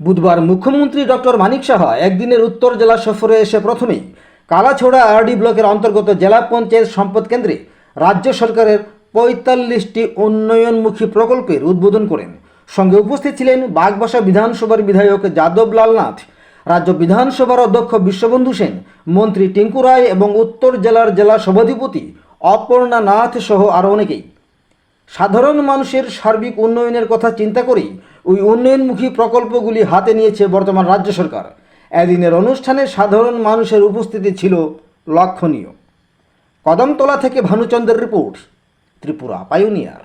বুধবার মুখ্যমন্ত্রী ডক্টর মানিক সাহা একদিনের উত্তর জেলা সফরে এসে প্রথমেই কালাছোড়া আরডি ব্লকের অন্তর্গত জেলা পঞ্চায়েত সম্পদ কেন্দ্রে রাজ্য সরকারের পঁয়তাল্লিশটি উন্নয়নমুখী প্রকল্পের উদ্বোধন করেন। সঙ্গে উপস্থিত ছিলেন বাগবাসা বিধানসভার বিধায়ক যাদব নাথ, রাজ্য বিধানসভার অধ্যক্ষ বিশ্ববন্ধু সেন, মন্ত্রী টিঙ্কু রায় এবং উত্তর জেলার জেলা সভাধিপতি অপর্ণা নাথ সহ আরও অনেকেই। সাধারণ মানুষের সার্বিক উন্নয়নের কথা চিন্তা করেই ওই উন্নয়নমুখী প্রকল্পগুলি হাতে নিয়েছে বর্তমান রাজ্য সরকার। এদিনের অনুষ্ঠানে সাধারণ মানুষের উপস্থিতি ছিল লক্ষণীয়। কদমতলা থেকে ভানুচন্দ্রের রিপোর্ট, ত্রিপুরা পাইওনিয়ার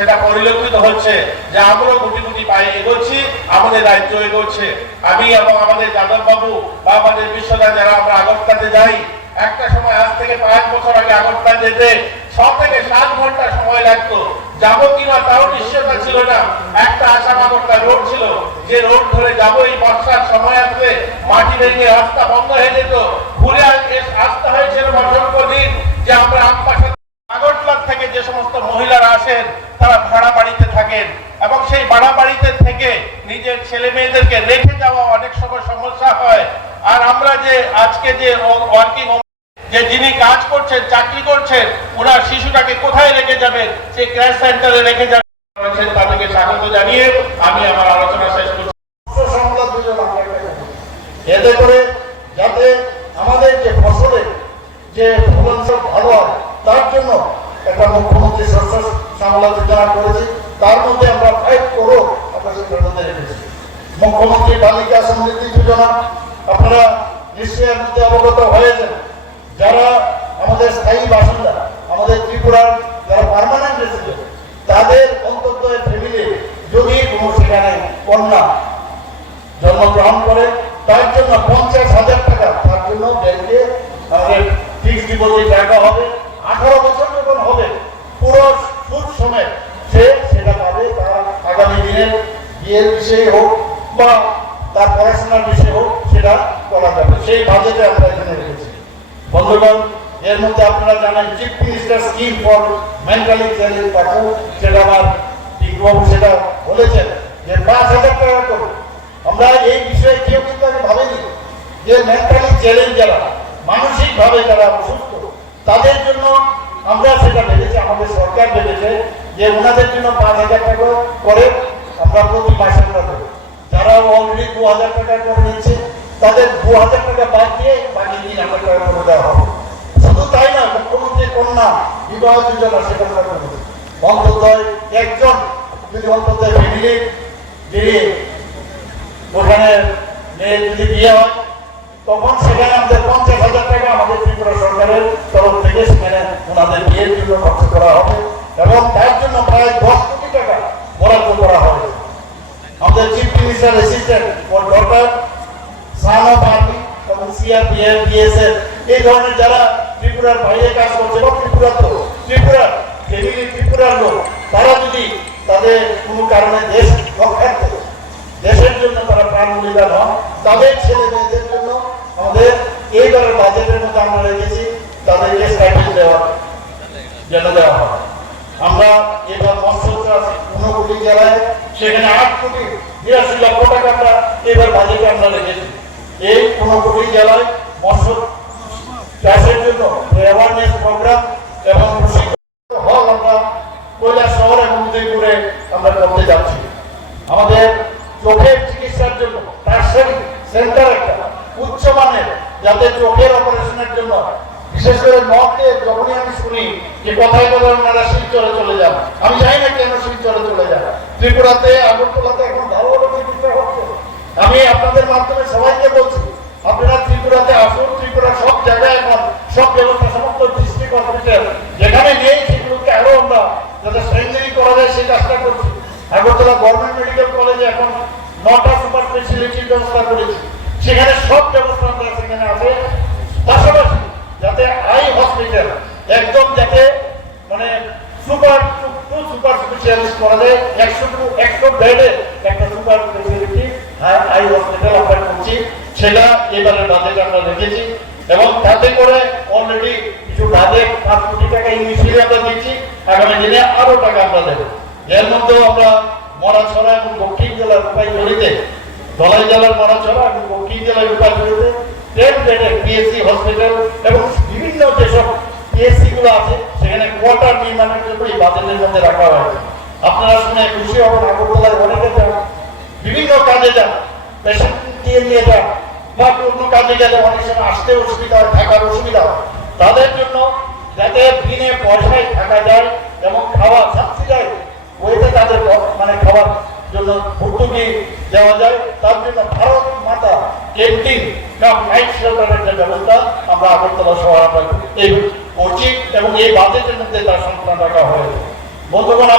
সেটা পরিলক্ষিত হচ্ছে যে আমরাও গুটি গুটি পায়ে এগোচ্ছি, আমাদের রাজ্য এগোচ্ছে। আমি এবং আমাদের যাদব বাবু বা আমাদের বিশ্বদা যারা আমরা আগরতলাতে যাই, একটা সময় আজ থেকে পাঁচ বছর আগে আগরতলা যেতে ছ থেকে সাত ঘণ্টা সময় লাগতো। যাব কিনা তাও নিশ্চয়তা ছিল না। একটা আশা আগরতলা রোড ছিল। যে রোড ধরে যাব এই বর্ষার সময় আসবে মাটি ভেঙে রাস্তা বন্ধ হয়ে যেত। ঘুরে আসতে হয়েছিল অসংখ্য দিন যে আমরা আমপাশা আগরতলার থেকে যে সমস্ত মহিলারা আসেন তারা ভাড়া বাড়িতে থাকেন এবং সেই ভাড়া বাড়িতে থেকে নিজের ছেলে মেয়েদেরকে রেখে যাওয়া অনেক সময় সমস্যা হয়। আর আমরা যে আজকে যে ওয়ার্কিং যে যিনি কাজ করছেন, চাকরি করছেন ওনার শিশুটাকে কোথায় রেখে যাবেন? সেই ক্র্যাশ সেন্টারে রেখে যাবেন। তাদেরকে স্বাগত জানিয়ে আমি আমার আলোচনা শেষ করছি। করে যাতে আমাদের যে ফসলের যে ফলন সব ভালো তার জন্য একটা মুখ্যমন্ত্রী শস্য যোজনা করেছি, তার মধ্যে আমরা ফাইভ করো মুখ্যমন্ত্রী বালিকা সমৃদ্ধি যোজনা, আপনারা নিশ্চয়ই মধ্যে অবগত হয়েছেন যারা আমাদের স্থায়ী বাসিন্দা, আমাদের ত্রিপুরার যারা পার্মানেন্ট রেসিডেন্ট তাদের অন্তত ফ্যামিলি যদি কোনো সেখানে কন্যা জন্মগ্রহণ করে, তার জন্য পঞ্চাশ হাজার টাকা তার জন্য ব্যাংকে আমাদের ফিক্সড ডিপোজিট রাখা হবে আঠারো বছর যখন হবে পুরো সুদ সময় সে সেটা পাবে তার আগামী দিনের বিয়ের বিষয়ে হোক বা তার পড়াশোনার বিষয়ে হোক, সেটা করা যাবে। সেই বাজেটে আমরা এখানে রেখেছি। বন্ধুগণ, এর মধ্যে আপনারা জানেন chief minister scheme for mentally challenge পাঠাও সেটা আমার টিকবাবু সেটা বলেছেন যে পাঁচ হাজার টাকা করে। আমরা এই বিষয়ে কেউ কিন্তু আমি ভাবিনি যে মেন্টালি চ্যালেঞ্জ যারা, মানসিকভাবে যারা অসুস্থ, তাদের জন্য আমরা সেটা ভেবেছি, আমাদের সরকার ভেবেছে যে ওনাদের জন্য পাঁচ হাজার টাকা করে আমরা প্রতি মাসে আমরা দেবো। যারা অলরেডি দু হাজার টাকা করে নিচ্ছে। তাদের দু হাজার টাকা বাদ দিয়ে বাকি তিন হাজার টাকা করে দেওয়া হবে। শুধু তাই না, মুখ্যমন্ত্রী কন্যা, বিবাহ যোজনা সেটা করেছি অন্তত একজন, যদি অন্তত ফ্যামিলি যিনি ওখানে মেয়ের যদি বিয়ে হয়, তখন সেখানে আমাদের পঞ্চাশ হাজার টাকা আমাদের ত্রিপুরা সরকারের তরফ থেকে সেখানে ওনাদের বিয়ের জন্য খরচ করা হবে এবং তার জন্য প্রায় দশ কোটি টাকা বরাদ্দ করা হবে। আমাদের chief Division Assistant for Daughter, Son of Army, এবং সিআরপিএফ বিএসএফ এই ধরনের যারা ত্রিপুরার বাইরে কাজ করছে বা ত্রিপুরা তো ত্রিপুরা ফ্যামিলি ত্রিপুরার লোক তারা যদি তাদের কোনো কারণে দেশ রক্ষার্থে দেশের জন্য তারা প্রাণ বলিদান হন তাদের ছেলে মেয়েদের জন্য আমাদের এইবারের বাজেটের মধ্যে আমরা রেখেছি তাদেরকে স্ট্যাটাস দেওয়া যেন দেওয়া হয়। আমরা এবার মৎস্য চাষ পনেরো কোটি জেলায় সেখানে আট কোটি বিরাশি লক্ষ টাকা আমরা এবার বাজেটে আমরা রেখেছি। এই ঊনকোটি জেলায় মৎস্য চাষের জন্য অ্যাওয়ারনেস প্রোগ্রাম এবং প্রশিক্ষণ হল আমরা কৈলাস শহর এবং উদয়পুরে আমরা করতে যাচ্ছি। আমাদের চোখের চিকিৎসার জন্য টার্সারি সেন্টার একটা উচ্চমানের যাতে চোখের অপারেশনের জন্য বিশেষ করে নর্থে যখনই আমি শুনি যে কথায় কথায় ওনারা শিলচরে চলে যান, আমি জানি না কেন শিলচরে চলে যান। ত্রিপুরাতে, আগরতলাতে এখন ভালো ভালো চিকিৎসা হচ্ছে। আমি আপনাদের মাধ্যমে সবাইকে বলছি, আপনারা ত্রিপুরাতে আসুন ত্রিপুরা সব জায়গায় এখন সব ব্যবস্থা সমস্ত ডিস্ট্রিক্ট হসপিটাল যেখানে নেই সেগুলোকে আরও আমরা যাতে স্ট্রেংথেনিং করা যায় সেই কাজটা করছি। আগরতলা গভর্নমেন্ট মেডিকেল কলেজে এখন নটা সুপার স্পেশালিটির ব্যবস্থা করেছি। সেখানে সব ব্যবস্থা আমরা সেখানে আছে। পাশাপাশি যাতে আই হসপিটাল একদম যাতে মানে সুপার টু সুপার স্পেশালিস্ট করা যায়, একশো টু একশো বেডে একটা সুপার স্পেশালিটি আই হসপিটাল আমরা করছি। সেটা এবারের বাজেটে আমরা রেখেছি এবং তাতে করে অলরেডি কিছু বাজেট পাঁচ কোটি টাকা ইনিশিয়ালি আমরা দিচ্ছি আগামী দিনে আরও টাকা আমরা দেবো। এর মধ্যেও আমরা মরাছড়া এবং দক্ষিণ জেলার উপায় জড়িতে ধলাই জেলার মরাছড়া এবং দক্ষিণ জেলার উপায় জড়িতে পিএসসি হসপিটাল এবং বিভিন্ন যেসব পিএসসি গুলো আছে, সেখানে কোয়ার্টার নির্মাণের জন্য এই বাজেটের মধ্যে রাখা হয়েছে আপনারা শুনে খুশি হবেন আগরতলায় অনেকে যান, বিভিন্ন কাজে যান পেশেন্ট দিয়ে নিয়ে যান, বা অন্য কাজে গেলে অনেক সময় আসতে অসুবিধা হয়, থাকার অসুবিধা হয়। তাদের জন্য যাতে বিনে পয়সায় থাকা যায় এবং খাওয়া সাবসিডাইজ ওইতে তাদের মানে খাওয়ার জন্য ভর্তুকি দেওয়া যায়, তার জন্য ভারত মাতা ক্যান্টিন ব্যবস্থা, আমরা আগরতলা শহর এই কোচিং এবং এই বাজেটের মধ্যে তার সন্তান রাখা হয়েছে। বন্ধুগণ